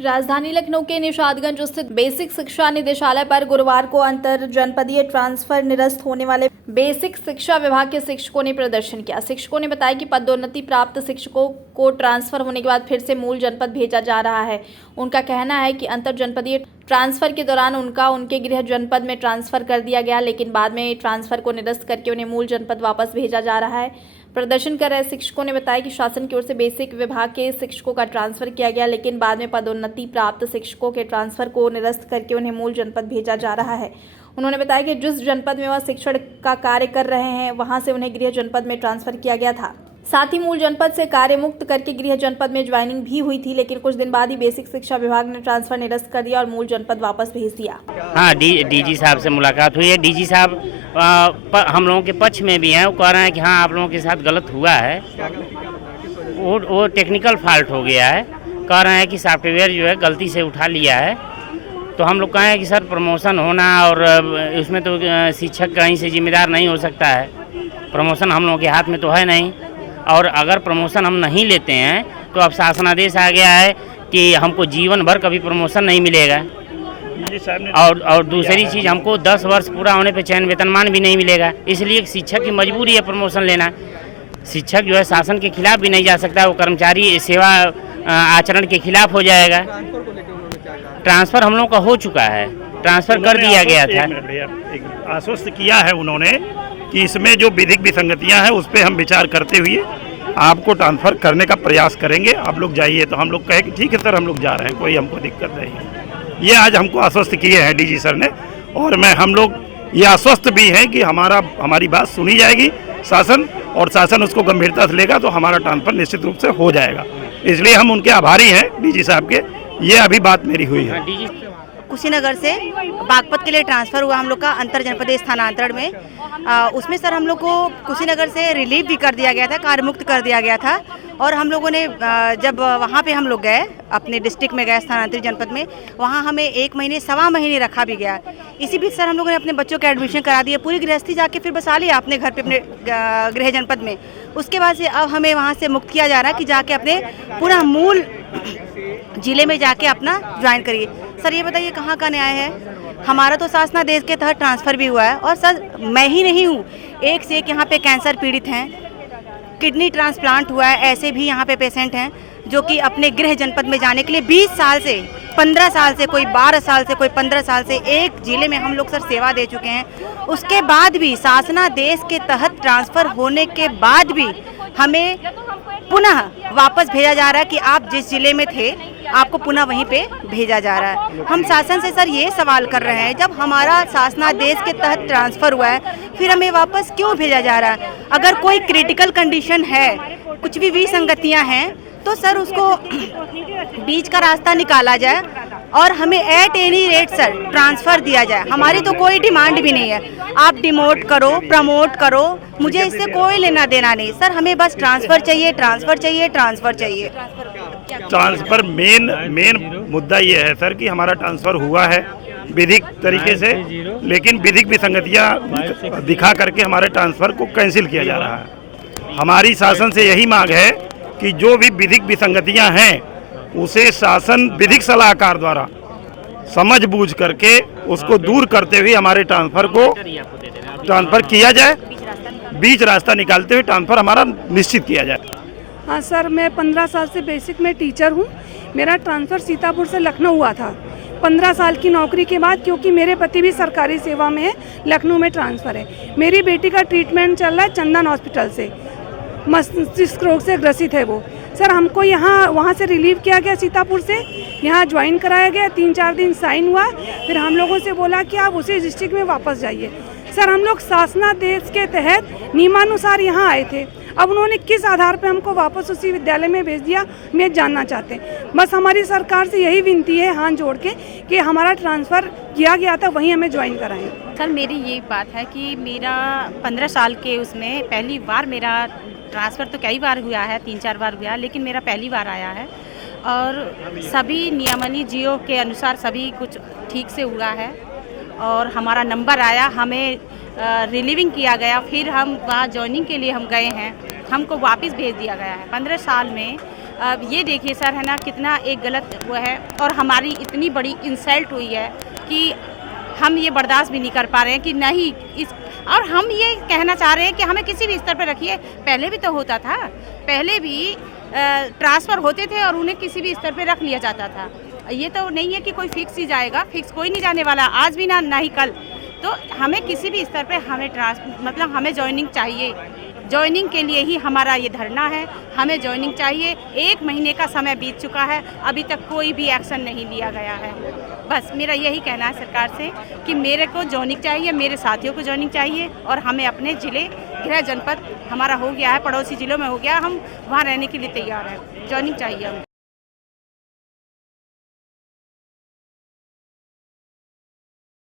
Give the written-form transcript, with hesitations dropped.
राजधानी लखनऊ के निशादगंज स्थित बेसिक शिक्षा निदेशालय पर गुरुवार को अंतर जनपदीय ट्रांसफर निरस्त होने वाले बेसिक शिक्षा विभाग के शिक्षकों ने प्रदर्शन किया। शिक्षकों ने बताया कि पदोन्नति प्राप्त शिक्षकों को ट्रांसफर होने के बाद फिर से मूल जनपद भेजा जा रहा है। उनका कहना है कि अंतर जनपदीय ट्रांसफर के दौरान उनके गृह जनपद में ट्रांसफर कर दिया गया, लेकिन बाद में ट्रांसफर को निरस्त करके उन्हें मूल जनपद वापस भेजा जा रहा है। प्रदर्शन कर रहे शिक्षकों ने बताया कि शासन की ओर से बेसिक विभाग के शिक्षकों का ट्रांसफर किया गया, लेकिन बाद में पदोन्नति प्राप्त शिक्षकों के ट्रांसफर को निरस्त करके उन्हें मूल जनपद भेजा जा रहा है। उन्होंने बताया कि जिस जनपद में वह शिक्षण का कार्य कर रहे हैं, वहां से उन्हें गृह जनपद में ट्रांसफर किया गया था। साथ ही मूल जनपद से कार्य मुक्त करके गृह जनपद में ज्वाइनिंग भी हुई थी, लेकिन कुछ दिन बाद ही बेसिक शिक्षा विभाग ने ट्रांसफर निरस्त कर दिया और मूल जनपद वापस भेज दिया। हाँ, डीजी साहब से मुलाकात हुई है। डीजी साहब हम लोगों के पक्ष में भी हैं। वो कह रहे हैं कि हाँ, आप लोगों के साथ गलत हुआ है, वो टेक्निकल फॉल्ट हो गया है। कह रहे हैं कि सॉफ्टवेयर जो है गलती से उठा लिया है। तो हम लोग कहें कि सर, प्रमोशन होना और उसमें तो शिक्षक कहीं से जिम्मेदार नहीं हो सकता है। प्रमोशन हम लोगों के हाथ में तो है नहीं, और अगर प्रमोशन हम नहीं लेते हैं तो अब शासनादेश आ गया है कि हमको जीवन भर कभी प्रमोशन नहीं मिलेगा। और दूसरी चीज़, हमको 10 वर्ष पूरा होने पे चयन वेतनमान भी नहीं मिलेगा। इसलिए शिक्षक की मजबूरी है प्रमोशन लेना। शिक्षक जो है शासन के खिलाफ भी नहीं जा सकता, वो कर्मचारी सेवा आचरण के खिलाफ हो जाएगा। ट्रांसफ़र हम लोग का हो चुका है, ट्रांसफ़र कर दिया गया था। आश्वस्त किया है उन्होंने कि इसमें जो विधिक विसंगतियां हैं उस पर हम विचार करते हुए आपको ट्रांसफ़र करने का प्रयास करेंगे। आप लोग जाइए। तो हम लोग कहे कि ठीक है सर, हम लोग जा रहे हैं, कोई हमको दिक्कत नहीं है। ये आज हमको आश्वस्त किए हैं डीजी सर ने, और हम लोग ये आश्वस्त भी हैं कि हमारी बात सुनी जाएगी शासन, और शासन उसको गंभीरता से लेगा तो हमारा ट्रांसफ़र निश्चित रूप से हो जाएगा। इसलिए हम उनके आभारी हैं डीजी साहब के। ये अभी बात मेरी हुई है। कुशीनगर से बागपत के लिए ट्रांसफ़र हुआ हम लोग का अंतर जनपदीय स्थानांतरण में। उसमें सर हम लोग को कुशीनगर से रिलीव भी कर दिया गया था, कार्य मुक्त कर दिया गया था। और हम लोगों ने जब वहाँ पे हम लोग गए, अपने डिस्ट्रिक्ट में गए स्थानांतरित जनपद में, वहाँ हमें 1 महीने 1.25 महीने रखा भी गया। इसी बीच सर हम लोगों ने अपने बच्चों के एडमिशन करा दिए, पूरी गृहस्थी जाके फिर बसा लिया अपने घर पे, अपने गृह जनपद में। उसके बाद से अब हमें वहाँ से मुक्त किया जा रहा है कि जाके अपने पूरा मूल जिले में जाके अपना ज्वाइन करिए। सर ये बताइए कहाँ का न्याय है? हमारा तो शासनादेश के तहत ट्रांसफ़र भी हुआ है, और सर मैं ही नहीं हूँ, एक से एक यहाँ पे कैंसर पीड़ित हैं, किडनी ट्रांसप्लांट हुआ है, ऐसे भी यहाँ पे पेशेंट हैं जो कि अपने गृह जनपद में जाने के लिए 20 साल से, 15 साल से, कोई 12 साल से, कोई 15 साल से एक जिले में हम लोग सर सेवा दे चुके हैं। उसके बाद भी शासनादेश के तहत ट्रांसफ़र होने के बाद भी हमें पुनः वापस भेजा जा रहा है कि आप जिस जिले में थे आपको पुनः वहीं पे भेजा जा रहा है। हम शासन से सर ये सवाल कर रहे हैं, जब हमारा शासनादेश के तहत ट्रांसफ़र हुआ है फिर हमें वापस क्यों भेजा जा रहा है? अगर कोई क्रिटिकल कंडीशन है, कुछ भी विसंगतियां हैं, तो सर उसको बीच का रास्ता निकाला जाए और हमें at any rate sir transfer दिया जाए। हमारी तो कोई डिमांड भी नहीं है, आप डिमोट करो, प्रमोट करो, मुझे इससे कोई लेना देना नहीं सर। हमें बस ट्रांसफ़र चाहिए, ट्रांसफ़र चाहिए, ट्रांसफ़र चाहिए। ट्रांसफ़र मेन मुद्दा ये है सर कि हमारा ट्रांसफ़र हुआ है विधिक तरीके से, लेकिन विधिक विसंगतियां दिखा करके हमारे ट्रांसफ़र को कैंसिल किया जा रहा है। हमारी शासन से यही मांग है कि जो भी विधिक विसंगतियां हैं उसे शासन विधिक सलाहकार द्वारा समझ बूझ करके उसको दूर करते हुए हमारे ट्रांसफ़र किया जाए, बीच रास्ता निकालते हुए ट्रांसफ़र हमारा निश्चित किया जाए। हाँ सर, मैं 15 साल से बेसिक में टीचर हूँ। मेरा ट्रांसफ़र सीतापुर से लखनऊ हुआ था 15 साल की नौकरी के बाद, क्योंकि मेरे पति भी सरकारी सेवा में है, लखनऊ में ट्रांसफ़र है। मेरी बेटी का ट्रीटमेंट चल रहा है चंदन हॉस्पिटल से, मस्तिष्क रोग से ग्रसित है वो। सर हमको वहाँ से रिलीव किया गया सीतापुर से, यहाँ ज्वाइन कराया गया, 3-4 दिन साइन हुआ, फिर हम लोगों से बोला कि आप उसी डिस्ट्रिक्ट में वापस जाइए। सर हम लोग शासनादेश के तहत नियमानुसार यहाँ आए थे, अब उन्होंने किस आधार पे हमको वापस उसी विद्यालय में भेज दिया, मैं जानना चाहते हैं। बस हमारी सरकार से यही विनती है हाथ जोड़ के कि हमारा ट्रांसफ़र किया गया था वहीं हमें ज्वाइन कराएं। सर मेरी ये बात है कि मेरा 15 साल के उसमें पहली बार मेरा ट्रांसफ़र तो कई बार हुआ है, 3-4 बार हुआ, लेकिन मेरा पहली बार आया है। और सभी नियमावली जियो के अनुसार सभी कुछ ठीक से हुआ है, और हमारा नंबर आया, हमें रिलीविंग किया गया, फिर हम वहाँ ज्वाइनिंग के लिए हम गए हैं। हमको वापस भेज दिया गया है। 15 साल में अब ये देखिए सर है ना कितना एक गलत हुआ है और हमारी इतनी बड़ी इंसल्ट हुई है कि हम ये बर्दाश्त भी नहीं कर पा रहे हैं कि नहीं इस और हम ये कहना चाह रहे हैं कि हमें किसी भी स्तर पर रखिए। पहले भी तो होता था, पहले भी ट्रांसफ़र होते थे और उन्हें किसी भी स्तर पर रख लिया जाता था। ये तो नहीं है कि कोई फिक्स ही जाएगा, फिक्स कोई नहीं जाने वाला, आज भी ना ही कल। तो हमें किसी भी स्तर पे हमें मतलब हमें जॉइनिंग चाहिए। जॉइनिंग के लिए ही हमारा ये धरना है, हमें जॉइनिंग चाहिए। 1 महीने का समय बीत चुका है, अभी तक कोई भी एक्शन नहीं लिया गया है। बस मेरा यही कहना है सरकार से कि मेरे को जॉइनिंग चाहिए, मेरे साथियों को जॉइनिंग चाहिए और हमें अपने ज़िले गृह जनपद हमारा हो गया है, पड़ोसी ज़िलों में हो गया, हम वहाँ रहने के लिए तैयार हैं। जॉइनिंग चाहिए हमें।